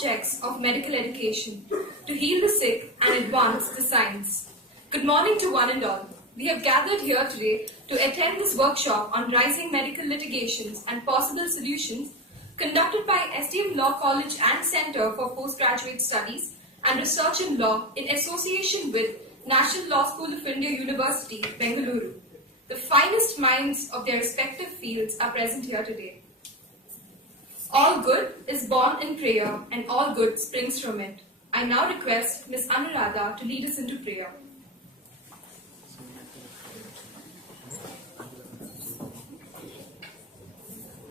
objects of medical education, to heal the sick and advance the science. Good morning to one and all. We have gathered here today to attend this workshop on rising medical litigations and possible solutions conducted by SDM Law College and Center for Postgraduate Studies and Research in Law in association with National Law School of India University, Bengaluru. The finest minds of their respective fields are present here today. All good is born in prayer and all good springs from it. I now request Ms. Anuradha to lead us into prayer.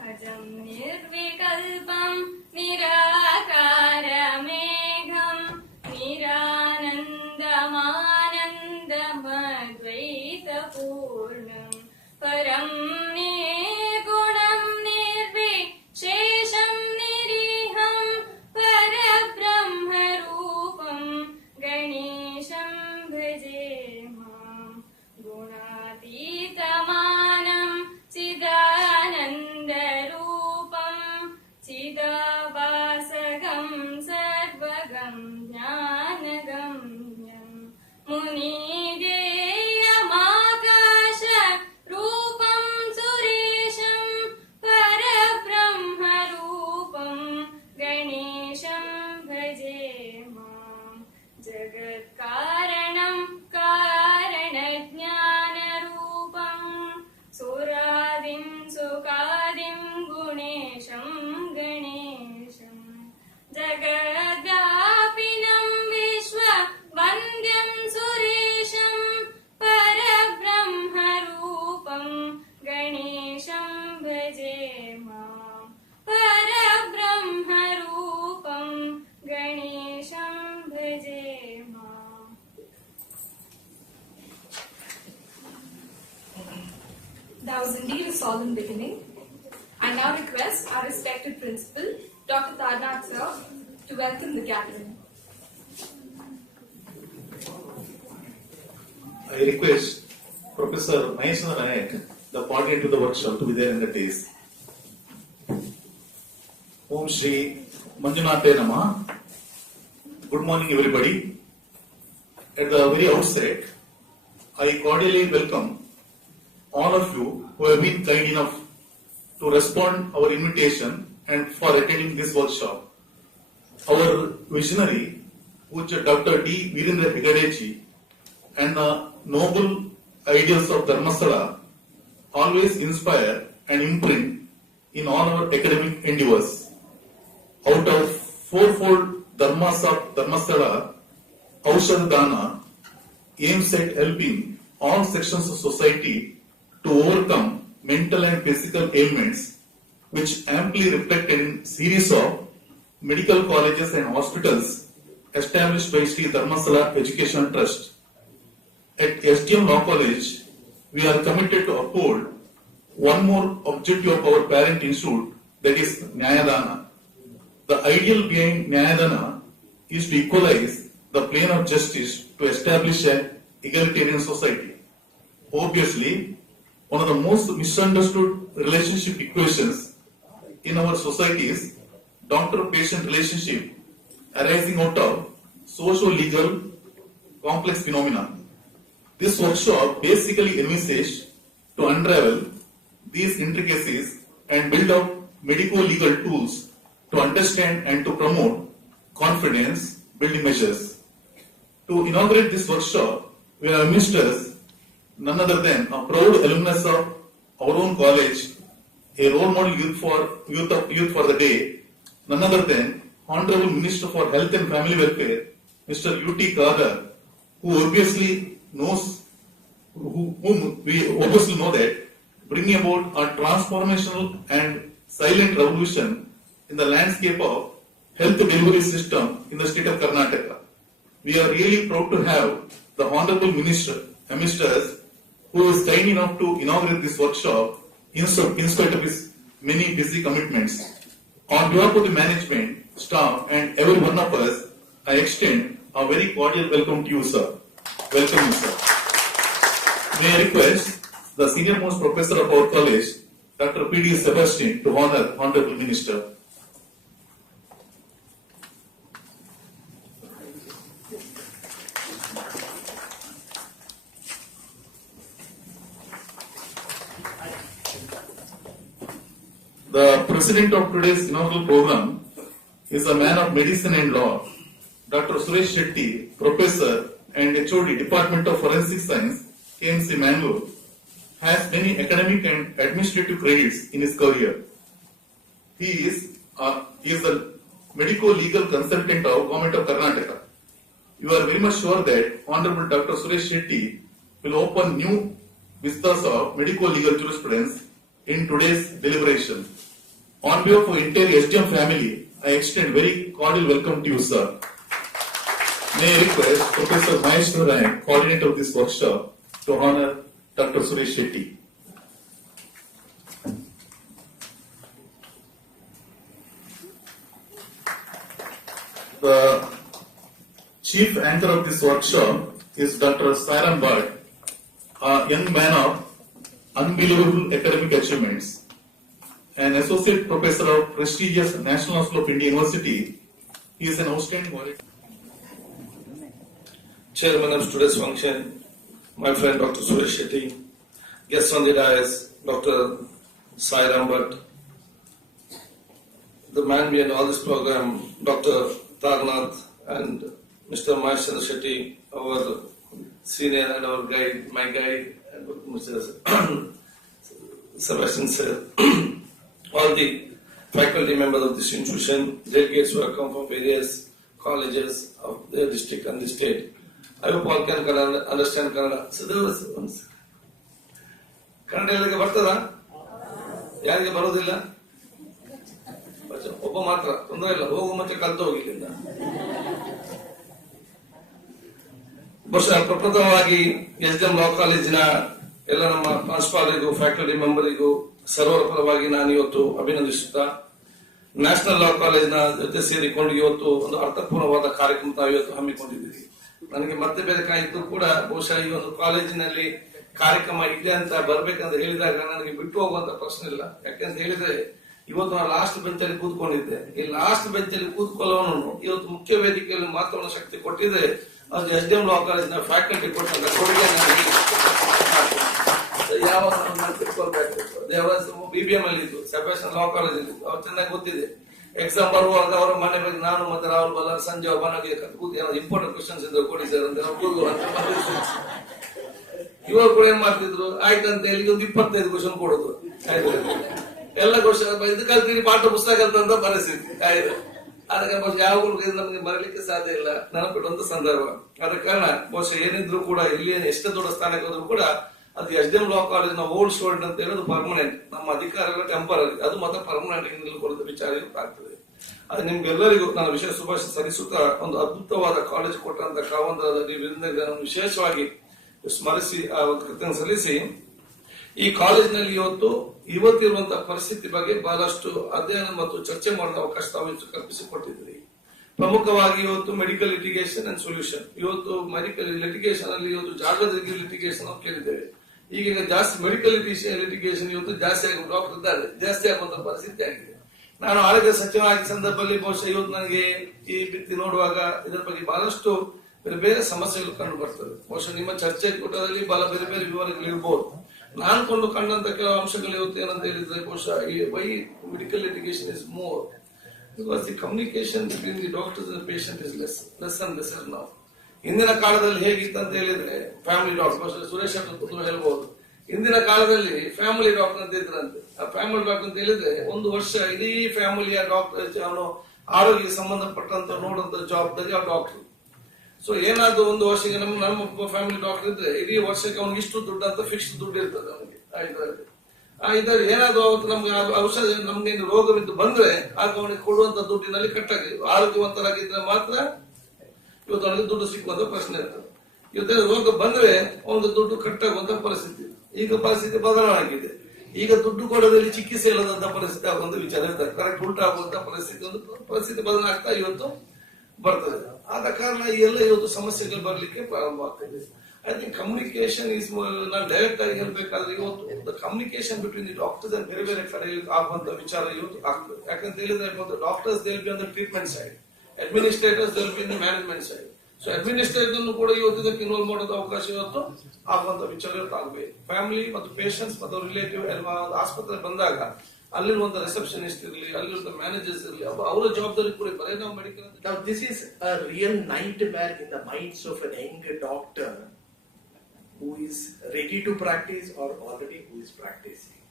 Ajam nirvikalpam nirakaramegam niranandamanandamadvaitapurnam param nirgunam nirvishesham niriham parabrahmarupam ganesham bhajemam gunatitamanam Chidanandarupam Chidabasagam Sarvagam Jnanagamyam Munideyyamakasha Rupam Suresham Parabrahmarupam Ganesham Bhajemam Jagatkaranam Karanajnanarupam Suradim Sukadim Gunesham Ganesham Jagadapinam Vishwa Vandyam Suresham Parabrahmarupam Ganesham Bhajemam Parabrahmarupam Ganesham Bhajemam. That was indeed a solemn beginning. I now request our respected principal, Dr. Tarnath sir, to welcome the gathering. I request Professor Maheshwar Nayak, the coordinator to the workshop, to be there in the days. Om Shri Manjunathe Namah. Good morning, everybody. At the very outset, I cordially welcome all of you who have been kind enough to respond our invitation and for attending this workshop. Our visionary, Puja Dr. D. Virendra Hegadeji, and the noble ideals of Dharmasala always inspire and imprint in all our academic endeavors. Out of fourfold Dharmas of Dharmasala, Aushadana aims at helping all sections of society to overcome mental and physical ailments, which amply reflected in series of medical colleges and hospitals established by Sri Dharmasala Education Trust. At SDM Law College, we are committed to uphold one more objective of our parent institute, that is Nyayadana. The ideal behind Nyayadana is to equalize the plane of justice to establish an egalitarian society. Obviously, one of the most misunderstood relationship equations in our society is doctor-patient relationship arising out of socio-legal complex phenomena. This workshop basically envisages to unravel these intricacies and build up medico-legal tools to understand and to promote confidence building measures. To inaugurate this workshop, we have amidst us none other than a proud alumnus of our own college, a role model youth for the day, none other than Honorable Minister for Health and Family Welfare, Mr. U.T. Khadar, who obviously knows, whom we obviously know that, bringing about a transformational and silent revolution in the landscape of health delivery system in the state of Karnataka. We are really proud to have the Honorable Minister amidst us, who is kind enough to inaugurate this workshop in spite of his many busy commitments. On behalf of the management, staff, and every one of us, I extend a very cordial welcome to you, sir. Welcome you, sir. May I request the senior most professor of our college, Dr. P.D. Sebastian, to honor Honorable Minister. president of today's inaugural program is a man of medicine and law, Dr. Suresh Shetty, professor and HOD, Department of Forensic Science, KMC Mangalore, has many academic and administrative credits in his career. He is the medico-legal consultant of Government of Karnataka. You are very much sure that Honorable Dr. Suresh Shetty will open new vistas of medico-legal jurisprudence in today's deliberation. On behalf of entire SDM family, I extend very cordial welcome to you, sir. May I request Professor Mahesh Narayan, coordinator of this workshop, to honor Dr. Suresh Shetty. The chief anchor of this workshop is Dr. Sairam Bhatt, a young man of unbelievable academic achievements. An associate professor of prestigious National Hospital of India University, he is an outstanding orator. Chairman of today's function, my friend Dr. Suresh Shetty, guests on the dais, Dr. Sairam Bhatt, the man behind all this program, Dr. Tarnath and Mr. Mahesh Chandra Shetty, our senior and our guide, my guide, and Mr. Sebastian sir, all the faculty members of this institution, delegates who have come from various colleges of the district and the state. I hope all can understand Kannada. Kannada ಎಲ್ಲರಿಗೆ ಬರ್ತದ? ಯಾರಿಗೆ ಬರೋದಿಲ್ಲ? ಒಬ್ಬ ಮಾತ್ರ, ತೊಂದರೆ ಇಲ್ಲ, ಹೋಗು ಮತ್ತೆ ಕಲ್ತು ಹೋಗಿಲ್ಲಿಂದ. ಬಹುಶಃ ಪ್ರಪ್ರಥಮವಾಗಿ SDM ಲಾ ಕಾಲೇಜಿನ ಎಲ್ಲ ನಮ್ಮ ಪ್ರಾಂಶುಪಾಲರಿಗೂ ಫ್ಯಾಕಲ್ಟಿ ಮೆಂಬರಿಗೂ ಸರ್ವರ ಪರವಾಗಿ ನಾನು ಇವತ್ತು ಅಭಿನಂದಿಸುತ್ತಾ, ನ್ಯಾಷನಲ್ ಲಾ ಕಾಲೇಜಿನ ಜೊತೆ ಸೇರಿಕೊಂಡು ಇವತ್ತು ಒಂದು ಅರ್ಥಪೂರ್ಣವಾದ ಕಾರ್ಯಕ್ರಮ ನಾವು ಇವತ್ತು ಹಮ್ಮಿಕೊಂಡಿದ್ದೀವಿ. ನನಗೆ ಮತ್ತೆ ಬೇಕಾಯಿತು ಕೂಡ ಬಹುಶಃ ಈ ಒಂದು ಕಾಲೇಜಿನಲ್ಲಿ ಕಾರ್ಯಕ್ರಮ ಇದೆ ಅಂತ ಬರ್ಬೇಕಂತ ಹೇಳಿದಾಗ ನನಗೆ ಬಿಟ್ಟು ಹೋಗುವಂತ ಪ್ರಶ್ನೆ ಇಲ್ಲ. ಯಾಕೆಂತ ಹೇಳಿದ್ರೆ ಇವತ್ತು ನಾನು ಲಾಸ್ಟ್ ಬೆಂಚ್ ಅಲ್ಲಿ ಕೂತ್ಕೊಂಡಿದ್ದೆ. ಈ ಲಾಸ್ಟ್ ಬೆಂಚ್ ಅಲ್ಲಿ ಕೂತ್ಕೊಳ್ಳೋನು ಇವತ್ತು ಮುಖ್ಯ ವೇದಿಕೆಯಲ್ಲಿ ಮಾತಾಡೋ ಶಕ್ತಿ ಕೊಟ್ಟಿದೆ ಅದು SDM ಲಾ ಕಾಲೇಜಿನ ಫ್ಯಾಕಲ್ಟಿ ಕೊಟ್ಟಂತ ಕೊಡುಗೆ ಯಾವಾಗ ನಾನು ತಿಳ್ಕೊಳ್ಬೇಕು. BBM ಅಲ್ಲಿ ಇದ್ದು ಸೆಬಾಸ್ಟಿಯನ್ ಲಾ ಕಾಲೇಜ್ ಅಲ್ಲಿ ಅವ್ರು ಚೆನ್ನಾಗಿ ಗೊತ್ತಿದೆ. ಎಕ್ಸಾಮ್ ಬರುವಾಗ ಅವರ ಮನೆ ಬಗ್ಗೆ ನಾನು ಮತ್ತೆ ರಾಹುಲ್ ಬಲ್ಲಾರ್ ಸಂಜೆ ಅವ್ರ ಮನೆಗೆ ಕೂತು ಏನೋ ಇಂಪಾರ್ಟೆಂಟ್ ಕ್ವಶನ್ಸ್ ಇದ್ರು ಕೊಡಿ ಸರ್ ಅಂತ ಇವರು ಕೂಡ ಏನ್ ಮಾಡ್ತಿದ್ರು, ಆಯ್ತಂತ ಹೇಳಿ ಒಂದು 25 ಕ್ವಶನ್ ಕೊಡೋದು. ಆಯ್ತು ಎಲ್ಲ ಕ್ವಶನ್ ಇದು ಕಲ್ತೀನಿ ಪಾಠ ಪುಸ್ತಕ ಕಲ್ತಂತ ಪರಿಸ್ಥಿತಿ ಆಯ್ತು. ಅದಕ್ಕೆ ಯಾವ ನಮಗೆ ಬರಲಿಕ್ಕೆ ಸಾಧ್ಯ ಇಲ್ಲ, ನೆನಪಿಡುವಂತ ಸಂದರ್ಭ. ಆದ ಕಾರಣ ಬಹುಶಃ ಏನಿದ್ರು ಕೂಡ ಇಲ್ಲಿ ಎಷ್ಟೇ ದೊಡ್ಡ ಸ್ಥಾನಕ್ಕೆ ಹೋದ್ರು ಕೂಡ ಅದು SDM ಲಾ ಕಾಲೇಜಿನ ಓಲ್ಡ್ ಸ್ಟೂಡೆಂಟ್ ಅಂತ ಹೇಳೋದು ಪರ್ಮನೆಂಟ್. ನಮ್ಮ ಅಧಿಕಾರಿಗಳ ಟೆಂಪರರಿ, ಅದು ಮತ್ತೆ ಪರ್ಮನೆಂಟ್ ನಿಲ್ಲುಕೊಳ್ಳುವ ವಿಚಾರ ಆಗ್ತದೆ. ಅದು ನಿಮ್ಗೆಲ್ಲರಿಗೂ ನಾನು ವಿಶೇಷ ಶುಭಾಶಯ ಸಲ್ಲಿಸುತ್ತಾ ಒಂದು ಅದ್ಭುತವಾದ ಕಾಲೇಜ್ ಕೊಟ್ಟಂತ ಕಾವಂತರದಲ್ಲಿ ವಿಶೇಷವಾಗಿ ಸ್ಮರಿಸಿ ಕೃತಜ್ಞತೆ ಸಲ್ಲಿಸಿ, ಈ ಕಾಲೇಜಿನಲ್ಲಿ ಇವತ್ತಿರುವಂತಹ ಪರಿಸ್ಥಿತಿ ಬಗ್ಗೆ ಬಹಳಷ್ಟು ಅಧ್ಯಯನ ಮತ್ತು ಚರ್ಚೆ ಮಾಡುವ ಅವಕಾಶ ತಾವು ಕಲ್ಪಿಸಿಕೊಟ್ಟಿದ್ದೀರಿ. ಪ್ರಮುಖವಾಗಿ ಇವತ್ತು ಮೆಡಿಕಲ್ ಲಿಟಿಗೇಷನ್ ಅಂಡ್ ಸೊಲ್ಯೂಷನ್, ಇವತ್ತು ಮೆಡಿಕಲ್ ಲಿಟಿಗೇಷನ್ ಅಲ್ಲಿ ಜಾಗೃತಿ ಲಿಟಿಗೇಷನ್ ನಾವು ಕೇಳಿದ್ದೇವೆ. ಈಗ ಜಾಸ್ತಿ ಮೆಡಿಕಲ್ ಲಿಟಿಗೇಷನ್ ಇವತ್ತು ಜಾಸ್ತಿ ಆಗಿ ಡಾಕ್ಟರ್ ಇದ್ದಾರೆ, ಜಾಸ್ತಿ ಆಗುವಂತ ಪರಿಸ್ಥಿತಿ ಆಗಿದೆ. ನಾನು ಆರೋಗ್ಯ ಸಚಿವ ಆದ ಸಂದರ್ಭದಲ್ಲಿ ಬಹುಶಃ ಇವತ್ತು ನನಗೆ ಈ ಬಿತ್ತಿ ನೋಡುವಾಗ ಇದರ ಬಗ್ಗೆ ಬಹಳಷ್ಟು ಬೇರೆ ಬೇರೆ ಸಮಸ್ಯೆಗಳು ಕಂಡು ಬರ್ತದೆ. ಬಹುಶಃ ನಿಮ್ಮ ಚರ್ಚೆ ಕೂಟದಲ್ಲಿ ಬಹಳ ಬೇರೆ ಬೇರೆ ವಿವರಗಳಿರ್ಬೋದು. ನಾನು ಕಂಡಂತ ಕೆಲವು ಅಂಶಗಳು ಇವತ್ತು ಏನಂತ ಹೇಳಿದ್ರೆ ಬಹುಶಃ why medical litigation is more because the communication between the doctors and patient is less and lesser ನಾವು. ಹಿಂದಿನ ಕಾಲದಲ್ಲಿ ಹೇಗಿತ್ತು ಅಂತ ಹೇಳಿದ್ರೆ ಫ್ಯಾಮಿಲಿ ಡಾಕ್ಟರ್ ಸುರೇಶ್ ಅವರು ಹೇಳ್ಬಹುದು. ಹಿಂದಿನ ಕಾಲದಲ್ಲಿ ಫ್ಯಾಮಿಲಿ ಡಾಕ್ಟರ್ ಅಂತ ಇದ್ರಂತೆ. ಆ ಫ್ಯಾಮಿಲಿ ಡಾಕ್ಟರ್ ಅಂತ ಹೇಳಿದ್ರೆ ಒಂದು ವರ್ಷ ಇಡೀ ಫ್ಯಾಮಿಲಿಯ ಡಾಕ್ಟರ್ ಅವನು ಆರೋಗ್ಯ ಸಂಬಂಧಪಟ್ಟಂತ ನೋಡುವಂತ ಜವಾಬ್ದಾರಿ ಆ ಡಾಕ್ಟರ್. ಸೊ ಏನಾದ್ರು ಒಂದು ವರ್ಷಕ್ಕೆ ನಮ್ಮ ಫ್ಯಾಮಿಲಿ ಡಾಕ್ಟರ್ ಇದ್ರೆ ಇಡೀ ವರ್ಷಕ್ಕೆ ಅವ್ನಿಗೆ ಇಷ್ಟು ದುಡ್ಡು ಅಂತ ಫಿಕ್ಸ್ ದುಡ್ಡು ಇರ್ತದೆ ಅವನಿಗೆ. ಇದ್ರಲ್ಲಿ ಏನಾದ್ರು ಅವತ್ತು ನಮ್ಗೆ ಔಷಧ ನಮ್ಗೆ ರೋಗವಿದ್ದು ಬಂದ್ರೆ ಆಗ ಅವನಿಗೆ ಕೊಡುವಂತ ದುಡ್ಡಿನಲ್ಲಿ ಕಟ್ಟಾಗಿ ಆರೋಗ್ಯವಂತರಾಗಿದ್ರೆ ಮಾತ್ರ ಇವತ್ತು ಅವನಿಗೆ ದುಡ್ಡು ಸಿಕ್ಕುವಂತ ಪ್ರಶ್ನೆ ಇರ್ತದೆ. ಇವತ್ತು ರೋಗ ಬಂದ್ರೆ ಒಂದು ದುಡ್ಡು ಕಟ್ಟಾಗುವಂತ ಪರಿಸ್ಥಿತಿ. ಈಗ ಪರಿಸ್ಥಿತಿ ಬದಲಾವಣೆ ಆಗಿದೆ. ಈಗ ದುಡ್ಡು ಕೊಡೋದ್ರಲ್ಲಿ ಚಿಕಿತ್ಸೆ ಇಲ್ಲದಂತ ಪರಿಸ್ಥಿತಿ ಆಗುವಂತ ವಿಚಾರ ಇರ್ತದೆ. ಕರೆಕ್ಟ್ ಉಲ್ಟಾ ಆಗುವಂತ ಪರಿಸ್ಥಿತಿ ಬದಲಾವಣೆ ಆಗ್ತಾ ಇವತ್ತು ಬರ್ತದೆ. ಆದ ಕಾರಣ ಈ ಎಲ್ಲ ಇವತ್ತು ಸಮಸ್ಯೆಗಳು ಬರ್ಲಿಕ್ಕೆ ಪ್ರಾರಂಭ ಆಗ್ತದೆ. ಐ ಥಿಂಕ್ ಕಮ್ಯುನಿಕೇಶನ್ ಇಸ್ ನಾನು ಡೈರೆಕ್ಟ್ ಆಗಿ ಹೇಳ್ಬೇಕಾದ್ರೆ ಇವತ್ತು communication between the doctors and ಬೇರೆ ಬೇರೆ ಕಡೆ ಆಗುವಂತ ವಿಚಾರ ಇವತ್ತು ಆಗ್ತದೆ. ಯಾಕಂತ ಹೇಳಿದ್ರೆ doctors they will be on the treatment side, administrators they will be in the management side. So administrator ಕೂಡ ಇವತ್ತು ಇದಕ್ಕೆ ಇನ್ವಾಲ್ವ್ ಮಾಡೋದು ಅವಕಾಶ ಇವತ್ತು ಆಗುವಂತ ವಿಚಾರ ಇವತ್ತು ಆಗಬೇಕು. ಫ್ಯಾಮಿಲಿ ಮತ್ತು ಪೇಷಂಟ್ಸ್ ಮತ್ತು ರಿಲೇಟಿವ್ ಆಸ್ಪತ್ರೆ ಬಂದಾಗ ಅಲ್ಲಿರುವಂತ ರಿಸೆಪ್ಷನಿಸ್ಟ್ ಇರಲಿ, ಅಲ್ಲಿರುವಂತ ಮ್ಯಾನೇಜರ್ಸ್ ಇರಲಿ, ಅವರ ಜವಾಬ್ದಾರಿ ಕೂಡ ಬರೀ ನಾವು ಮೆಡಿಕಲ್ ಅಂತ. Now, this is a real nightmare in the minds of a young doctor who is ready to practice or already who is practicing.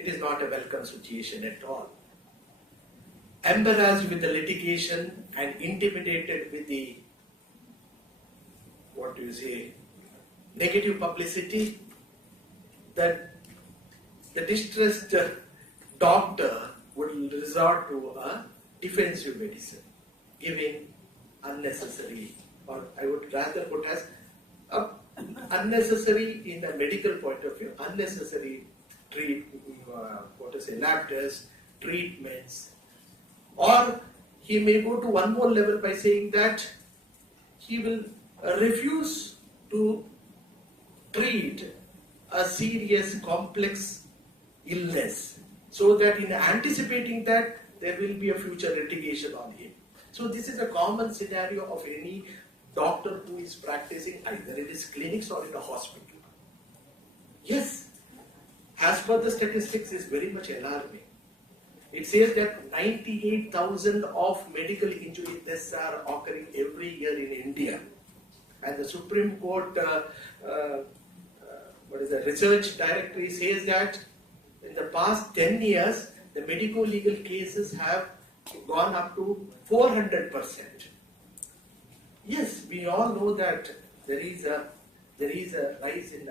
It is not a welcome situation at all. Embarrassed with the litigation and intimidated with the, what do you say, negative publicity, that the distressed doctor would resort to a defensive medicine, giving unnecessary, or I would rather put as unnecessary in a medical point of view, unnecessary lab tests, treatments, or he may go to one more level by saying that he will refuse to treat a serious complex illness, so that in anticipating that there will be a future litigation on him. So this is a common scenario of any doctor who is practicing either in his clinics or in the hospital. Yes, as per the statistics, is very much alarming. It says that 98,000 of medical injury deaths are occurring every year in India, and the Supreme Court research directory says that in the past 10 years, the medico-legal cases have gone up to 400%. Yes, we all know that there is a rise in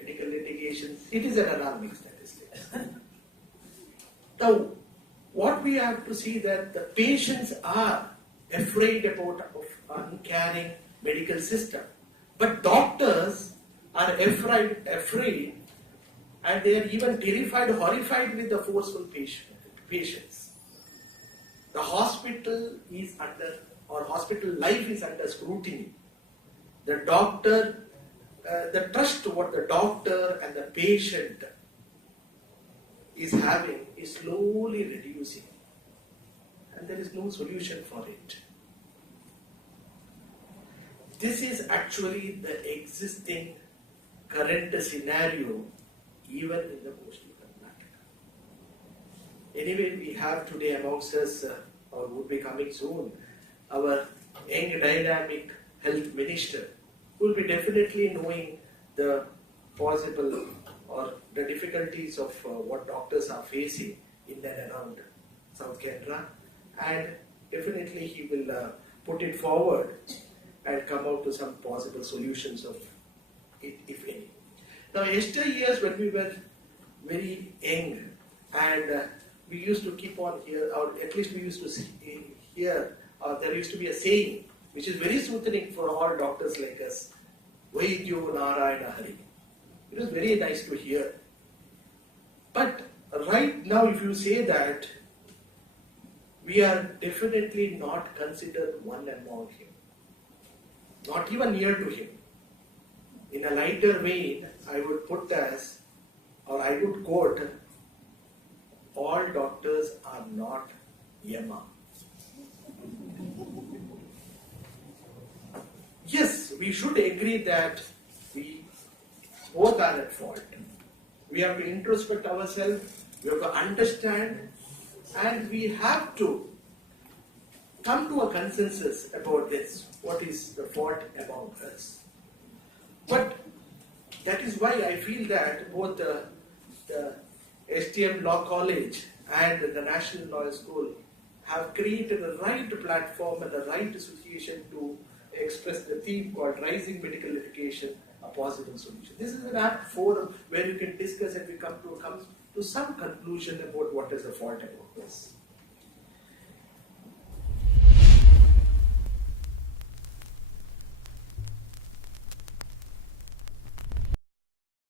medical litigation. It is an alarming statistic. Now, what we have to see that the patients are afraid about of uncaring medical system, but doctors are afraid, and they are even terrified, horrified with the forceful patients. The hospital is under, or hospital life is under scrutiny. The doctor, the trust what the doctor and the patient is having is slowly reducing, and there is no solution for it. This is actually the existing current scenario even in the coastal Karnataka. Anyway, we have today amongst us, or would be coming soon, our young dynamic health minister, who will be definitely knowing the possible or the difficulties of what doctors are facing in and around South Canara, and definitely he will put it forward and come out to some possible solutions of it, if any. Now, yesteryears when we were very young, and we used to keep on here, or at least we used to hear, there used to be a saying which is very soothing for all doctors like us, Vaidyo Narayana Hari. It was very nice to hear. But right now, if you say that, we are definitely not considered one among him, not even near to him. In a lighter vein, I would put as, or I would quote, all doctors are not Yama. Yes, we should agree that we both are at fault. We have to introspect ourselves, we have to understand, and we have to come to a consensus about this. What is the fault among us? But that is why I feel that both the STM Law College and the National Law School have created a right platform and a right association to express the theme called Rising Medical Litigation, a Possible Solution. This is an apt forum where you can discuss and we come to some conclusion about what is the fault about this.